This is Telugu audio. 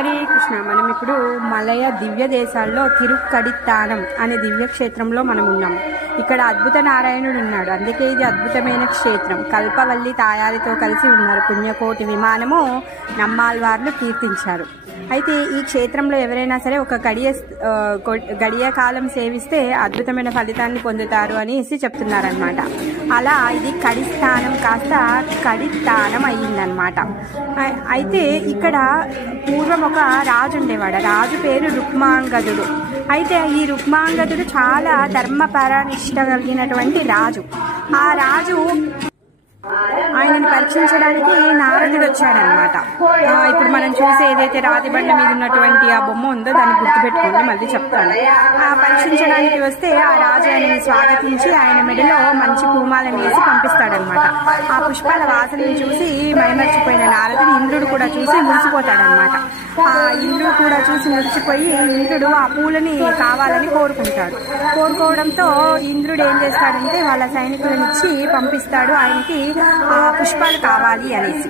హరే కృష్ణ. మనం ఇప్పుడు మలయ దివ్య దేశాల్లో తిరుక్కడిత్తానం అనే దివ్య క్షేత్రంలో మనం ఉన్నాం. ఇక్కడ అద్భుత నారాయణుడు ఉన్నాడు, అందుకే ఇది అద్భుతమైన క్షేత్రం. కల్పవల్లి తాయారితో కలిసి ఉన్నారు. పుణ్యకోటి విమానము నమ్మాల్వార్లు కీర్తించారు. అయితే ఈ క్షేత్రంలో ఎవరైనా సరే ఒక గడియ కాలం సేవిస్తే అద్భుతమైన ఫలితాన్ని పొందుతారు అనేసి చెప్తున్నారనమాట. అలా ఇది కడిస్థానం కాస్త కడిత్తానం అయ్యిందనమాట. అయితే ఇక్కడ పూర్వం ఒక రాజు ఉండేవాడు. రాజు పేరు రుక్మాంగదుడు. అయితే ఈ రుక్మాంగదుడు చాలా ధర్మపరనిష్ట కలిగినటువంటి రాజు. ఆ రాజు ఆయనని పరీక్షించడానికి నారదుడు వచ్చాడనమాట. ఇప్పుడు మనం చూసే ఏదైతే రాతి బండ మీద ఉన్నటువంటి ఆ బొమ్మ ఉందో దాన్ని గుర్తుపెట్టుకోండి, మళ్ళీ చెప్తాను. పరీక్షించడానికి వస్తే ఆ రాజు ఆయనని స్వాగతించి ఆయన మెడలో మంచి పూమాలను వేసి పంపిస్తాడనమాట. ఆ పుష్పాల వాసనని చూసి మైమర్చిపోయిన నారదుడు ఇంద్రుడు కూడా చూసి మురిసిపోతాడనమాట. ఆ ఇంద్రుడు కూడా చూసి మురిసిపోయి ఇంద్రుడు ఆ పూలని కావాలని కోరుకోవడంతో ఇంద్రుడు ఏం చేస్తాడంటే వాళ్ళ సైనికులను ఇచ్చి పంపిస్తాడు ఆయనకి ఆ పుష్పాలు కావాలి అనేసి.